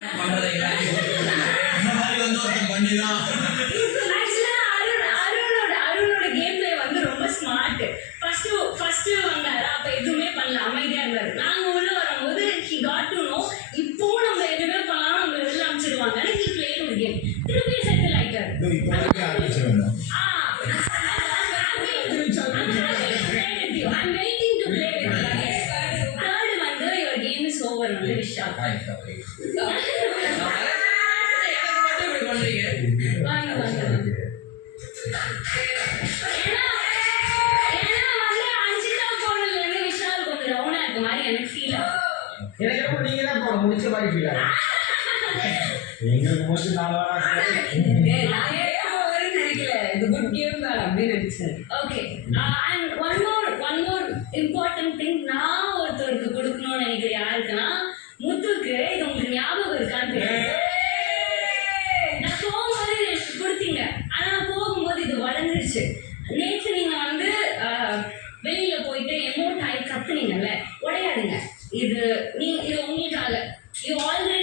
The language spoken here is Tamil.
அருணோட கேம் பிளே வந்து ரொம்ப ஸ்மார்ட். ஃபர்ஸ்ட் வந்தாரு, அப்ப எதுவுமே பண்ணல, அமைதியா இருந்தாரு. நாங்க உள்ள வரும்போது he got to know இப்போ நம்ம எதுவுமே பண்ணலாம், நம்ம வெளில அனுப்பிச்சிடுவாங்க. he played ஒரு கேம், திருப்பி செட்டில் ஆயிட்டாரு. I'm waiting to play with you. Third வந்து your game is over வந்து விஷால். வாங்க வாங்க. ஏன்னா வந்து அஞ்சிதா போனதுல இருந்து விஷால் கொஞ்சம் டவுனா இருக்க மாதிரி எனக்கு ஃபீல் ஆகுது. எனக்கு எப்போ நீங்க தான் போன முடிச்ச மாதிரி ஃபீல் ஆகுது. எங்களுக்கு மோஸ்ட் நாளா Okay, and one more important thing நான் ஒருத்தருக்கு கொடுக்கணும்னு நினைக்கிறேன். யாருக்குன்னா முத்துக்கு. இது உங்களுக்கு ஞாபகம் இருக்கான்னு தெரியாது. நான் போகும்போது கொடுத்தீங்க, ஆனா போகும்போது இது வளர்ந்துருச்சு. நேற்று நீங்க வந்து வெளியில போயிட்டு எமோட் ஆகி கத்துனீங்கல்ல, உடையாதுங்க. இது உங்களுக்காக